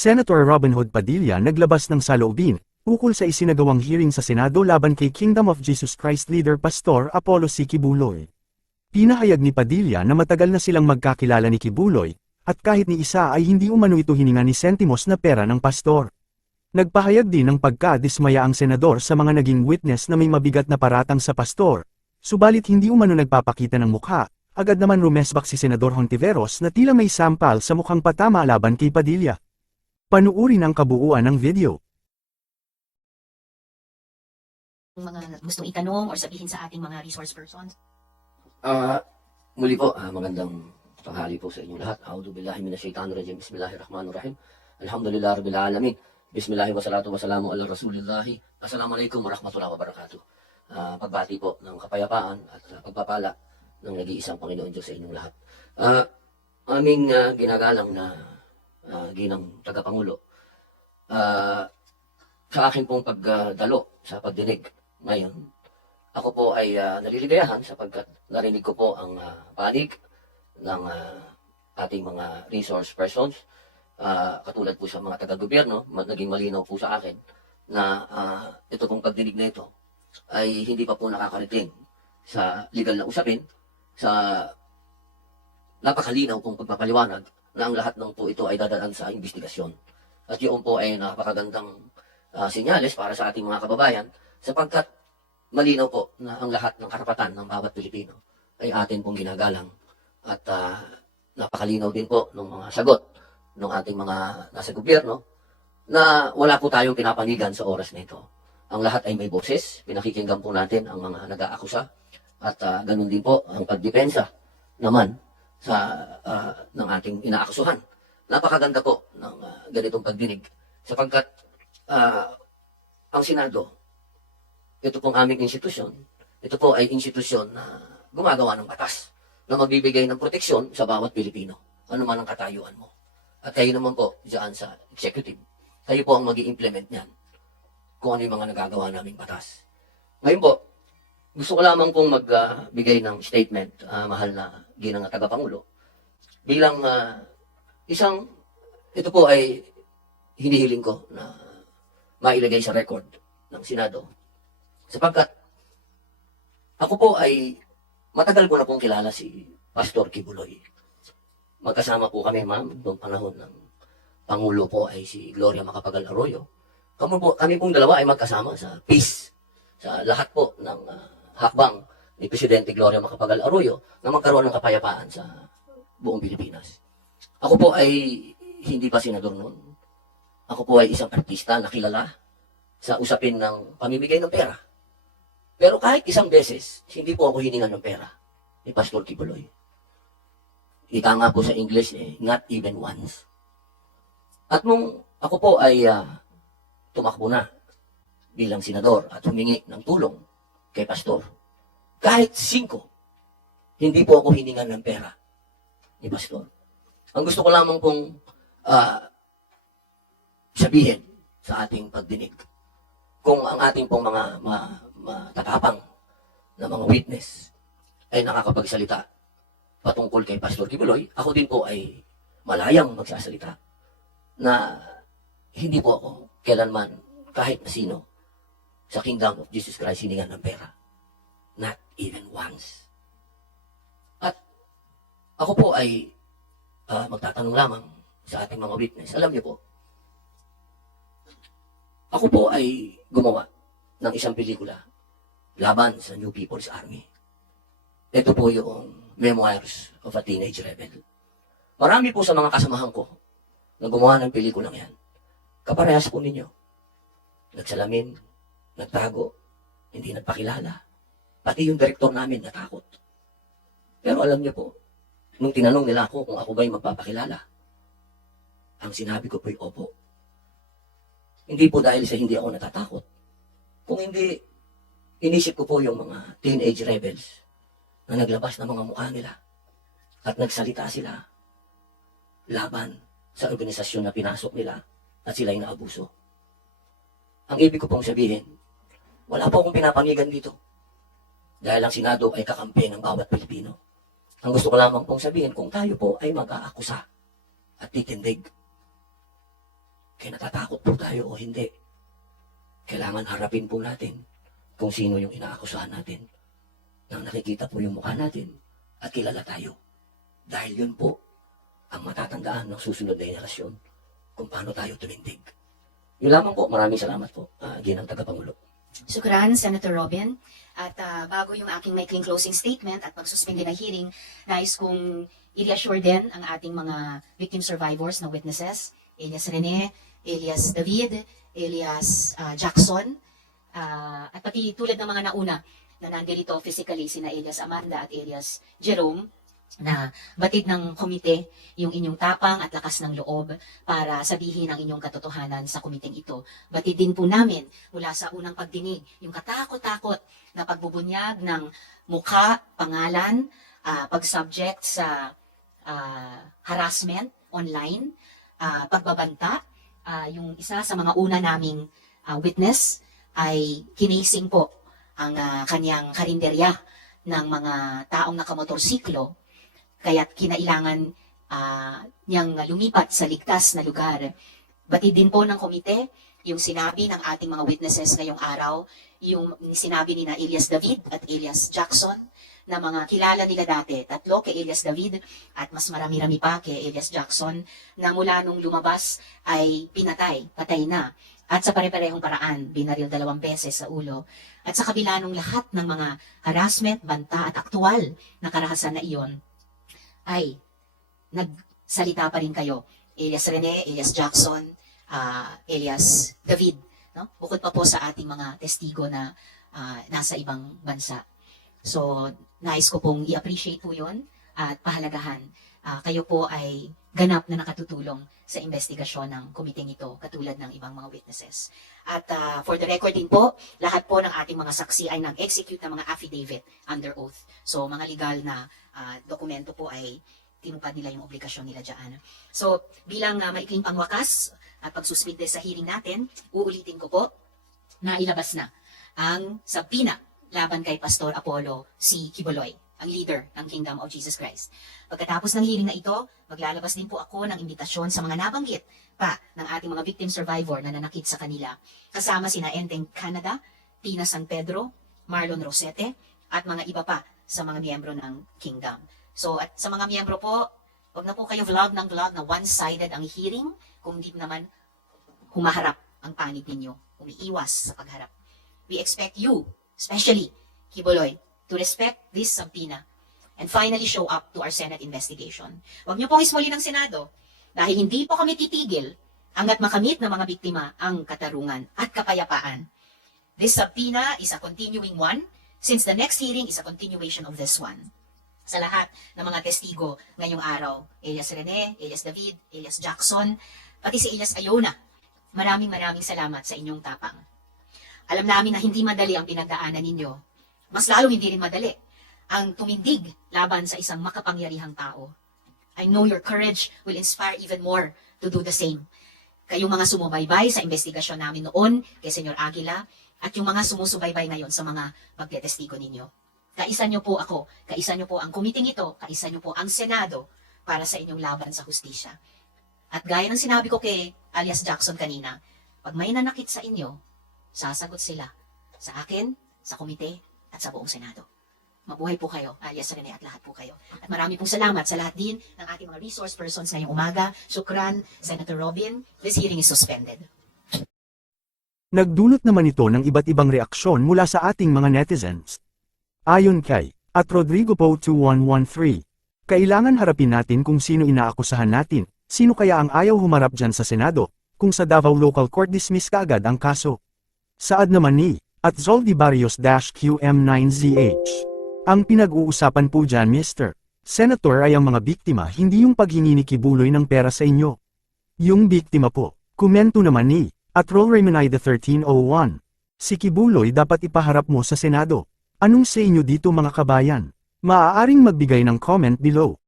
Senator Robin Hood Padilla naglabas ng saloobin, ukol sa isinagawang hearing sa Senado laban kay Kingdom of Jesus Christ leader Pastor Apollo C. Kibuloy. Pinahayag ni Padilla na matagal na silang magkakilala ni Kibuloy, at kahit ni isa ay hindi umano ito hininga ni sentimos na pera ng pastor. Nagpahayag din ng pagka-dismaya ang senador sa mga naging witness na may mabigat na paratang sa pastor, subalit hindi umano nagpapakita ng mukha, agad naman rumesbak si Senador Hontiveros na tila may sampal sa mukhang patama laban kay Padilla. Panuurin ang kabuuan ng video. Mga gustong itanong or sabihin sa ating mga resource persons? Muli po, magandang tanghali po sa inyong lahat. A'udhu billahi minasyaitanir rajim. Bismillahirrahmanirrahim. Alhamdulillah rabbil alamin. Bismillahi wassalatu wassalamu ala rasulillahi. Assalamualaikum warahmatullahi wabarakatuh. Pagbati po ng kapayapaan at pagpapala ng nag-iisang Panginoon Diyos sa inyong lahat. Aming ginagalang na ginang tagapangulo, sa akin pong pagdalo sa pagdinig ngayon, ako po ay naliligayahan sapagkat narinig ko po ang panig ng ating mga resource persons, katulad po sa mga taga-gobyerno. Naging malinaw po sa akin na ito pong pagdinig na ito ay hindi pa po nakakarating sa legal na usapin, sa napakalinaw pong pagpapaliwanag na ang lahat ng po ito ay dadaan sa investigasyon. At yun po ay napakagandang senyales para sa ating mga kababayan, sapagkat malinaw po na ang lahat ng karapatan ng bawat Pilipino ay atin pong ginagalang. At napakalinaw din po ng mga sagot ng ating mga nasa gobyerno na wala po tayong pinapanigan sa oras na ito. Ang lahat ay may boses, pinakikinggan po natin ang mga nag-aakusa, at ganun din po ang pagdepensa naman sa ng ating inaaksuhan. Napakaganda po ng ganitong pagdinig, sapagkat ang Senado, ito pong aming institusyon, ito po ay institusyon na gumagawa ng batas na magbibigay ng proteksyon sa bawat Pilipino, ano man ang katayuan mo. At kayo naman po dyan sa executive, kayo po ang mag-i-implement niyan kung ano yung mga nagagawa naming batas. Ngayon po, gusto ko lamang pong magbigay ng statement, mahal na ginang tagapangulo, bilang ito po ay hinihiling ko na mailagay sa record ng Senado, sapagkat ako po ay matagal ko na pong kilala si Pastor Kibuloy. Magkasama po kami, ma'am, noong panahon ng Pangulo po ay si Gloria Macapagal Arroyo. Kami pong dalawa ay magkasama sa peace, sa lahat po ng hakbang ni Presidente Gloria Macapagal Arroyo na magkaroon ng kapayapaan sa buong Pilipinas. Ako po ay hindi pa senador noon. Ako po ay isang artista na kilala sa usapin ng pamimigay ng pera. Pero kahit isang beses, hindi po ako hiningan ng pera ni Pastor Kibuloy. Ika nga po sa English, not even once. At nung ako po ay tumakbo na bilang senador at humingi ng tulong kay Pastor, kahit 5, hindi po ako hiningan ng pera ni Pastor. Ang gusto ko lamang pong sabihin sa ating pagdinig, kung ang ating pong mga matatapang na mga witness ay nakakapagsalita patungkol kay Pastor Kibuloy, ako din po ay malayang magsasalita na hindi po ako kailanman kahit na sino sa Kingdom of Jesus Christ hiningan ng pera. Not even once. At ako po ay magtatanong lamang sa ating mga witness. Alam niyo po, ako po ay gumawa ng isang pelikula laban sa New People's Army. Ito po yung Memoirs of a Teenage Rebel. Marami po sa mga kasamahan ko na gumawa ng pelikulang yan. Kaparehas po ninyo. Nagsalamin, nagtago, hindi nagpakilala. Pati yung direktor namin natakot. Pero alam niyo po, nung tinanong nila ako kung ako ba'y magpapakilala, ang sinabi ko po'y opo. Hindi po dahil sa hindi ako natatakot. Kung hindi, inisip ko po yung mga teenage rebels na naglabas ng mga mukha nila at nagsalita sila laban sa organisasyon na pinasok nila at sila'y naabuso. Ang ibig ko pong sabihin, wala po akong pinapanigan dito. Dahil ang Senado ay kakampi ng bawat Pilipino. Ang gusto ko lamang pong sabihin, kung tayo po ay mag-aakusa at titindig, Kaya natatakot po tayo o hindi. Kailangan harapin po natin kung sino yung inaakusahan natin. Nang nakikita po yung mukha natin at kilala tayo. Dahil yun po ang matatandaan ng susunod na henerasyon kung paano tayo tumindig. Yun lamang po. Maraming salamat po, Ginang Tagapangulo. Shukran, Senator Robin. At bago yung aking maikling closing statement at pagsuspindi ng hearing, nais kong i-reassure din ang ating mga victim survivors na witnesses, Elias Rene, Elias David, Elias Jackson, at pati tulad ng mga nauna na nandito physically, sina Elias Amanda at Elias Jerome, na batid ng komite yung inyong tapang at lakas ng loob para sabihin ang inyong katotohanan sa komiteng ito. Batid din po namin mula sa unang pagdinig yung katakot-takot na pagbubunyag ng mukha, pangalan, pag-subject sa harassment online, pagbabanta. Yung isa sa mga una naming witness ay kinasing po ang kanyang karinderya ng mga taong nakamotorsiklo, kaya't kinailangan niyang lumipat sa ligtas na lugar. Batid din po ng komite yung sinabi ng ating mga witnesses ngayong araw, yung sinabi ni na Elias David at Elias Jackson, na mga kilala nila dati, 3 kay Elias David at mas marami-rami pa kay Elias Jackson, na mula nung lumabas ay patay na. At sa pare-parehong paraan, binaril 2 beses sa ulo. At sa kabila ng lahat ng mga harassment, banta at aktual na karahasan na iyon, ay nagsalita pa rin kayo. Elias Rene, Elias Jackson, Elias David. No? Bukod pa po sa ating mga testigo na nasa ibang bansa. So, nais ko pong i-appreciate po yun at pahalagahan. Kayo po ay ganap na nakatutulong sa investigasyon ng komiteng ito, katulad ng ibang mga witnesses. At for the record din po, lahat po ng ating mga saksi ay nag-execute ng mga affidavit under oath. So, mga legal na dokumento po ay tinupad nila yung obligasyon nila dyan. So, bilang maikling pangwakas at pagsuspinde sa hearing natin, uulitin ko po na ilabas na ang subpoena laban kay Pastor Apollo C. Quiboloy, ang leader ng Kingdom of Jesus Christ. Pagkatapos ng hearing na ito, maglalabas din po ako ng imbitasyon sa mga nabanggit pa ng ating mga victim survivor na nanakit sa kanila. Kasama sina Enteng Canada, Tina San Pedro, Marlon Rosete, at mga iba pa sa mga miyembro ng Kingdom. So, at sa mga miyembro po, wag na po kayo vlog ng vlog na one-sided ang hearing, kung hindi naman humaharap ang panig ninyo, umiiwas sa pagharap. We expect you, especially Quiboloy, to respect this subpoena and finally show up to our Senate investigation. Huwag niyo pong ismuli ng Senado dahil hindi po kami titigil hanggat makamit ng mga biktima ang katarungan at kapayapaan. This subpoena is a continuing one since the next hearing is a continuation of this one. Sa lahat ng mga testigo ngayong araw, Elias Rene, Elias David, Elias Jackson, pati si Elias Ayona, maraming salamat sa inyong tapang. Alam namin na hindi madali ang pinagdaanan ninyo. Mas lalo hindi rin madali ang tumindig laban sa isang makapangyarihang tao. I know your courage will inspire even more to do the same. Kayong mga sumubaybay sa investigasyon namin noon kay Senyor Aguila at yung mga sumusubaybay ngayon sa mga pagtetestigo ninyo. Kaisa nyo po ako, kaisa nyo po ang kumiting ito, kaisa nyo po ang Senado para sa inyong laban sa hustisya. At gaya ng sinabi ko kay alias Jackson kanina, pag may nanakit sa inyo, sasagot sila sa akin, sa komite, at sa buong Senado. Mabuhay po kayo, alias Rene at lahat po kayo. At marami pong salamat sa lahat din ng ating mga resource persons ngayong umaga. Shukran, Senator Robin. This hearing is suspended. Nagdulot naman ito ng iba't ibang reaksyon mula sa ating mga netizens. Ayon kay @Rodrigo Po 2113, kailangan harapin natin kung sino inaakusahan natin, sino kaya ang ayaw humarap dyan sa Senado, kung sa Davao Local Court dismiss kaagad ang kaso. Saad naman ni @Zoldi Barrios-QM9ZH. Ang pinag-uusapan po dyan Mr. Senator ay ang mga biktima, hindi yung paghingi ni Kibuloy ng pera sa inyo. Yung biktima po, komento naman ni @RollRaymonide 1301. Si Kibuloy dapat ipaharap mo sa Senado. Anong sa inyo dito mga kabayan? Maaaring magbigay ng comment below.